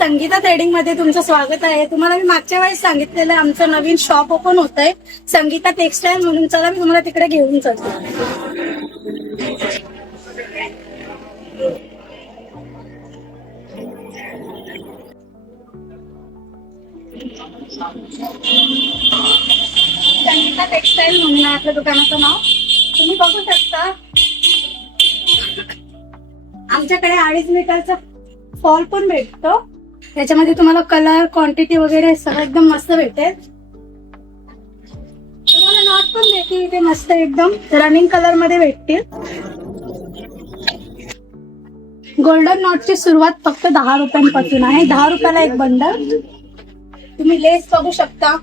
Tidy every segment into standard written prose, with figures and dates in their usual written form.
Sangeeta threading मध्ये तुमचं स्वागत आहे. तुम्हाला मी मागच्या वेळेस सांगितलेलं आमचं नवीन शॉप ओपन होत आहे संगीता टेक्सटाईल म्हणून. चला मी तुम्हाला तिकडे घेऊन जातो. संगीता टेक्सटाईल म्हणून आहे आपल्या दुकानाचं नाव. तुम्ही बघू शकता आमच्याकडे 2.5 मीटरचा फॉल पण भेटतो. त्याच्यामध्ये तुम्हाला कलर क्वांटिटी वगैरे सगळं एकदम मस्त भेटेल. तुम्हाला नॉट पण भेटतील इथे मस्त एकदम रनिंग कलर मध्ये भेटतील. गोल्डन नॉटची सुरुवात फक्त 10 रुपयांपासून आहे. 10 रुपयाला एक बंडल. तुम्ही लेस बघू शकता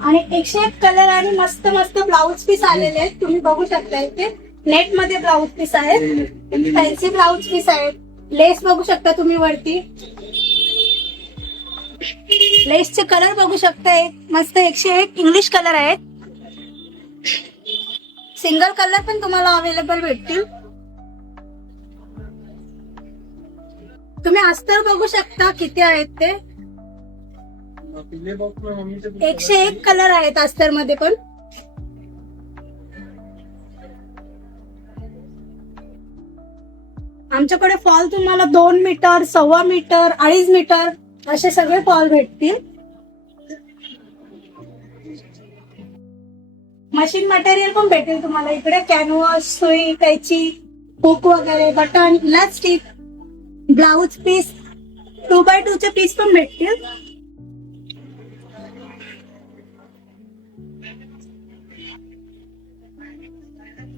आणि 101 कलर आणि मस्त मस्त ब्लाउज पीस आलेले आहेत. तुम्ही बघू शकता इथे नेट मध्ये ब्लाउज पीस आहेत, फॅन्सी ब्लाउज पीस आहेत. लेस बघू शकता तुम्ही वरती. लेसचे कलर बघू शकता मस्त 101 इंग्लिश कलर आहेत. सिंगल कलर पण तुम्हाला अवेलेबल भेटतील. तुम्ही अस्तर बघू शकता किती आहेत ते. 101 कलर आहेत अस्तर मध्ये पण. आमच्याकडे फॉल तुम्हाला 2 मीटर, 1.25 मीटर, 2.5 मीटर असे सगळे फॉल भेटतील. मशीन मटेरियल पण भेटेल तुम्हाला इकडे. कॅनव्हास, सुई, कैची, हुक वगैरे, button, elastic, blouse piece, 2x2 चे पीस पण भेटतील.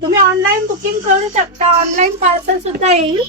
तुम्ही ऑनलाईन बुकिंग करू शकता. ऑनलाईन पार्सल सुद्धा येईल.